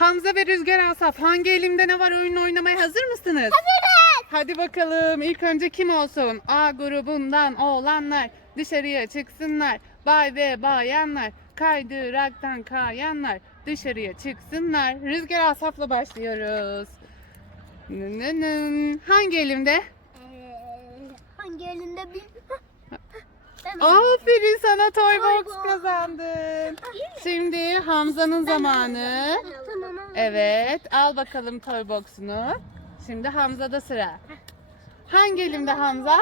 Hamza ve Rüzgar Asaf hangi elimde ne var oyun oynamaya hazır mısınız? Hazırız. Hadi bakalım ilk önce kim olsun? A grubundan oğlanlar dışarıya çıksınlar. Bay ve bayanlar kaydıraktan kayanlar dışarıya çıksınlar. Rüzgar Asaf'la başlıyoruz. Nın nın nın. Hangi elimde? Ee, hangi elinde bir... Ben Aferin sana Toy Box. kazandın. Şimdi Hamza'nın zamanı. Evet al bakalım Toy Box'unu. Şimdi Hamza'da sıra. Hangi elimde Hamza?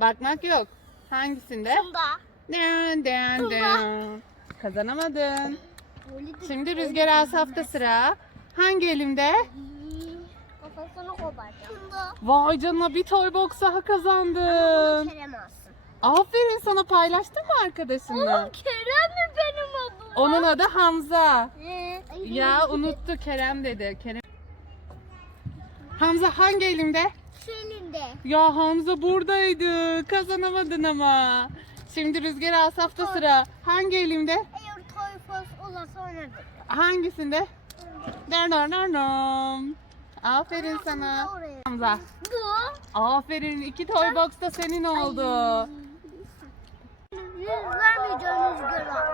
Bakmak yok. Hangisinde? Bunda. Dön, dön, dön. Kazanamadın. Şimdi Rüzgar Asaf'ta sıra. Hangi elimde? Kafasını koparacağım. Vay canına bir toy box daha kazandın. Kerem alsın. Aferin sana paylaştın mı arkadaşınla? Kerem mi benim? Onun adı Hamza. Ee, Ya unuttu Kerem dedi. Kerem. Hamza hangi elimde? Şu elinde. Ya Hamza buradaydı. Kazanamadın ama. Şimdi Rüzgar Asaf'ta sıra. Hangi elimde? Eğer toy fos olursa oynardık. Hangisinde? Dernarnarnam. Aferin sana. Oraya. Hamza. Bu. Aferin. iki toy box da senin oldu. Yüz vermeyeceğiniz göre.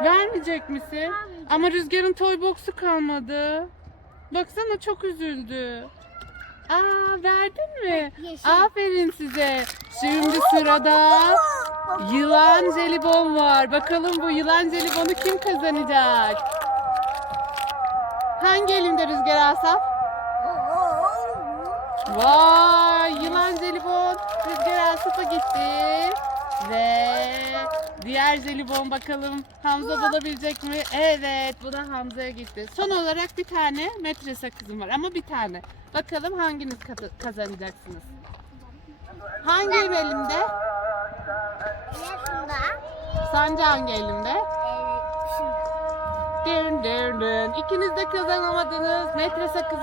Vermeyecek misin? Ama Rüzgar'ın toy box'u kalmadı. Baksana çok üzüldü. Aa verdin mi? Yeşil. Aferin size. Şimdi sırada yılan jelibon var. Bakalım bu yılan jelibonu kim kazanacak? Hangi elimde Rüzgar Asaf? Vay yılan jelibon Rüzgar Asaf'a gitti. Ve diğer jelibon bakalım Hamza bulabilecek mi? Evet bu da Hamza'ya gitti. Son olarak bir tane metre sakızım var ama bir tane. Bakalım hanginiz kaz- kazanacaksınız? Hangi elim elimde? Yaşında. Sence hangi elimde? Dün dün dün. İkiniz de kazanamadınız. Metre sakızı